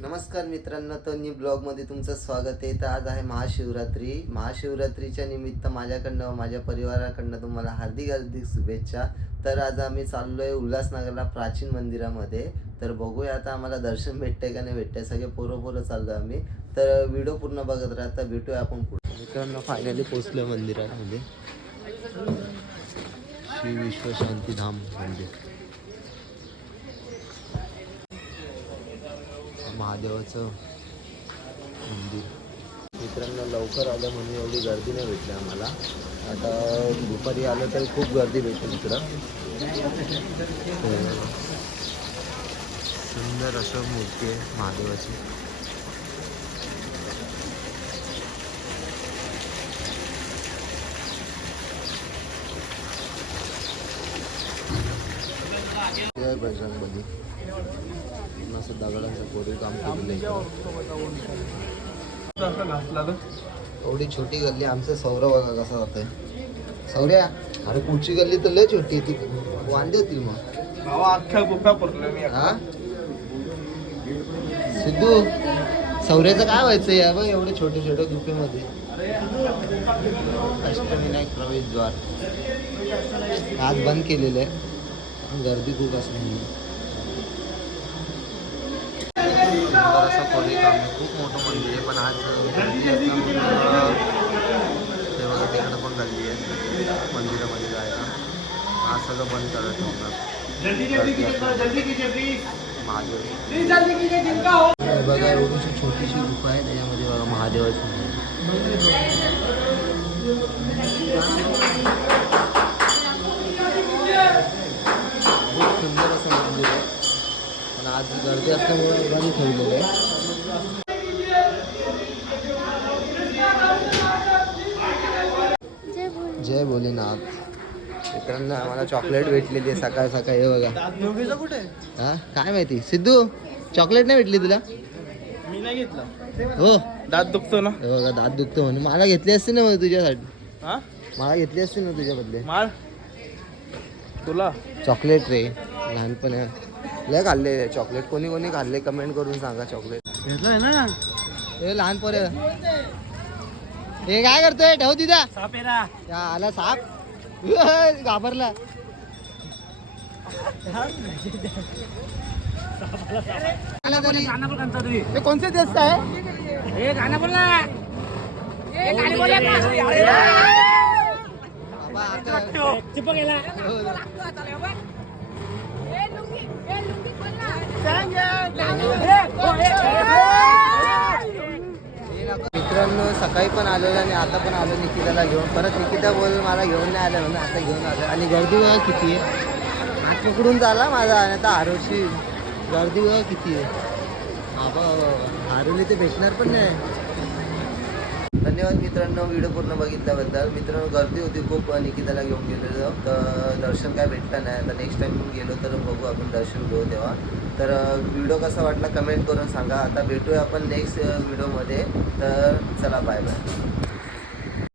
नमस्कार मित्रांनो तर न्यू ब्लॉगमध्ये तुमचं स्वागत आहे. तर आज आहे महाशिवरात्री. महाशिवरात्रीच्या निमित्त माझ्याकडनं व माझ्या परिवाराकडनं तुम्हाला हार्दिक हार्दिक शुभेच्छा. तर आज आम्ही चाललो आहे उल्हासनगरला प्राचीन मंदिरामध्ये. तर बघूया आता आम्हाला दर्शन भेटतंय का नाही भेटतंय. सगळे पोरं पोरं चाललो आम्ही. तर व्हिडिओ पूर्ण बघत राहता भेटूया आपण पुढे. मित्रांनो फायनली पोचलो मंदिरामध्ये. श्री विश्वशांती धाम मंदिर. महादेवाचं मंदिर. मित्रांनो लवकर आलं म्हणून एवढी गर्दी नाही भेटली आम्हाला. आता दुपारी आलं तर खूप गर्दी भेटेल इकडं ते सुंदर असं मूर्ती आहे महादेवाची. जय बजरंगबली पूर्ण असं दगडांचं कोरीव काम केलेलं आहे. एवढी छोटी गल्ली आमचं सौरव बघा कसा जातोय. सौर्या अरे पुढची गल्ली तर लय छोटी आहे ती वांदे होतील मग. भावा अख्ख्या गुफा पुरल्या मी हा? सिद्धू सौर्याचं काय व्हायचं या बघ एवढे छोटे छोटे गुफेमध्ये. अष्टविनायक प्रवेशद्वार आज बंद केलेलं आहे. गर्दी खूप असल्यामुळे. असं काम आहे. खूप मोठं मंदिर आहे पण आज ते बघा तिकडं पण गर्दी आहे. मंदिरामध्ये जायला आज सगळं बंद करत. महादेव. हे. बघा एवढीशी छोटीशी गुफा आहे त्याच्यामध्ये बघा महादेवाची मूर्ती आहे. खूप सुंदर असं मंदिर आहे पण आज गर्दी असल्यामुळे बंद ठेवलेलं आहे. जय भोलेनाथ. मित्रांनो आम्हाला चॉकलेट भेटलेली आहे सकाळ सकाळी हे बघा. कुठे? हा? काय माहिती? सिद्धू चॉकलेट नाही भेटली तुला? मी नाही घेतला. हो. दात दुखतो ना? हे बघा दात दुखतो म्हणून. मला घेतली असती ना मग तुझ्यासाठी. मला घेतली असती ना तुझ्या बदले माळ? तुला? चॉकलेट रे लहानपणी लय खाल्ले चॉकलेट कोणी कोणी खाल्ले कमेंट करून सांगा चॉकलेट घेतलाय ना? हे लहान पोरे. हे काय करतोय? ठेव तिथं. सापेरा या आला साप. उय, घाबरला. आला तरी. हे कोणते देश आहे? बाबा, आता- हो. मित्रांनो सकाळी पण आलेलो आणि आता पण आलो निकिताला घेऊन. परत निकिता बोल मला घेऊन नाही आलं म्हणून आता घेऊन आलं आणि गर्दी बघा किती आहे. हात पकडून झाला माझा आणि आता आरोशी गर्दी बघा किती आहे. बाबा आरोली ते भेटणार पण नाही. धन्यवाद मित्रांनो व्हिडिओ पूर्ण बघितल्याबद्दल. मित्रांनो गर्दी होती खूप निकिताला घेऊन गेलेलो. तर दर्शन काय भेटलं नाही. आता नेक्स्ट टाईम गेलो तर बघू आपण दर्शन घेऊ तेव्हा. तर व्हिडिओ कसा वाटला कमेंट करून सांगा. आता भेटूया आपण नेक्स्ट व्हिडिओमध्ये. तर चला बाय बाय